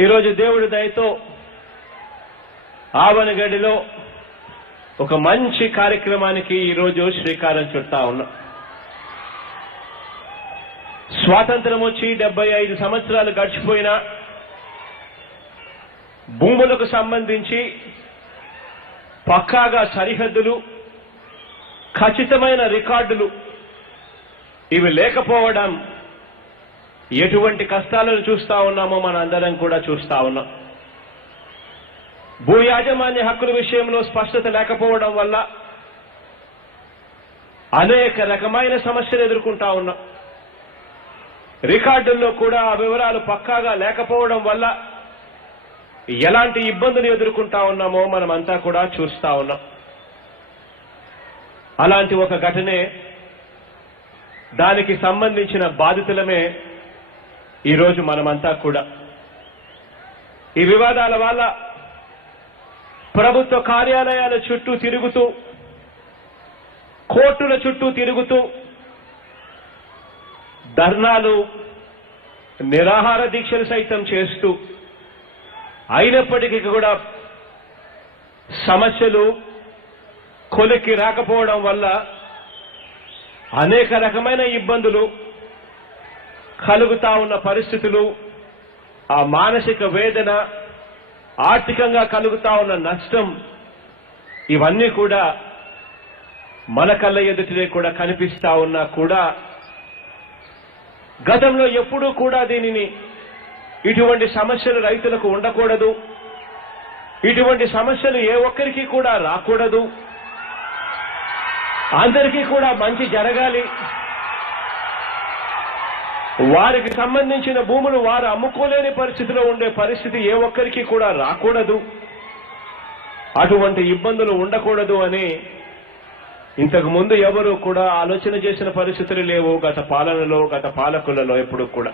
ఈరోజు దేవుడి దయతో ఆవనగడిలో ఒక మంచి కార్యక్రమానికి ఈరోజు శ్రీకారం చుడతా ఉన్నాం. స్వాతంత్రం వచ్చి డెబ్బై ఐదు సంవత్సరాలు గడిచిపోయినా భూములకు సంబంధించి పక్కాగా సరిహద్దులు ఖచ్చితమైన రికార్డులు ఇవి లేకపోవడం ఎటువంటి కష్టాలను చూస్తా ఉన్నామో మన అందరం కూడా చూస్తా ఉన్నాం. భూ యాజమాన్య హక్కుల విషయంలో స్పష్టత లేకపోవడం వల్ల అనేక రకమైన సమస్యలు ఎదుర్కొంటా ఉన్నాం. రికార్డుల్లో కూడా ఆ వివరాలు పక్కాగా లేకపోవడం వల్ల ఎలాంటి ఇబ్బందులు ఎదుర్కొంటా ఉన్నామో మనమంతా కూడా చూస్తా ఉన్నాం. అలాంటి ఒక ఘటనే దానికి సంబంధించిన బాధితులమే ఈరోజు మనమంతా కూడా ఈ వివాదాల వల్ల ప్రభుత్వ కార్యాలయాల చుట్టూ తిరుగుతూ కోర్టుల చుట్టూ తిరుగుతూ ధర్నాలు నిరాహార దీక్షలు సైతం చేస్తూ అయినప్పటికీ కూడా సమస్యలు కొలికి రాకపోవడం వల్ల అనేక రకమైన ఇబ్బందులు కలుగుతా ఉన్న పరిస్థితులు ఆ మానసిక వేదన ఆర్థికంగా కలుగుతా ఉన్న నష్టం ఇవన్నీ కూడా మన కళ్ళ ఎదుటినే కూడా కనిపిస్తా ఉన్నా కూడా గతంలో ఎప్పుడూ కూడా దీనిని ఇటువంటి సమస్యలు రైతులకు ఉండకూడదు. ఇటువంటి సమస్యలు ఏ ఒక్కరికి కూడా రాకూడదు. అందరికీ కూడా మంచి జరగాలి. వారికి సంబంధించిన భూములు వారు అమ్ముకోలేని పరిస్థితిలో ఉండే పరిస్థితి ఏ ఒక్కరికి కూడా రాకూడదు. అటువంటి ఇబ్బందులు ఉండకూడదు అని ఇంతకు ముందు ఎవరు కూడా ఆలోచన చేసిన పరిస్థితులు లేవు గత పాలనలో గత పాలకులలో ఎప్పుడు కూడా.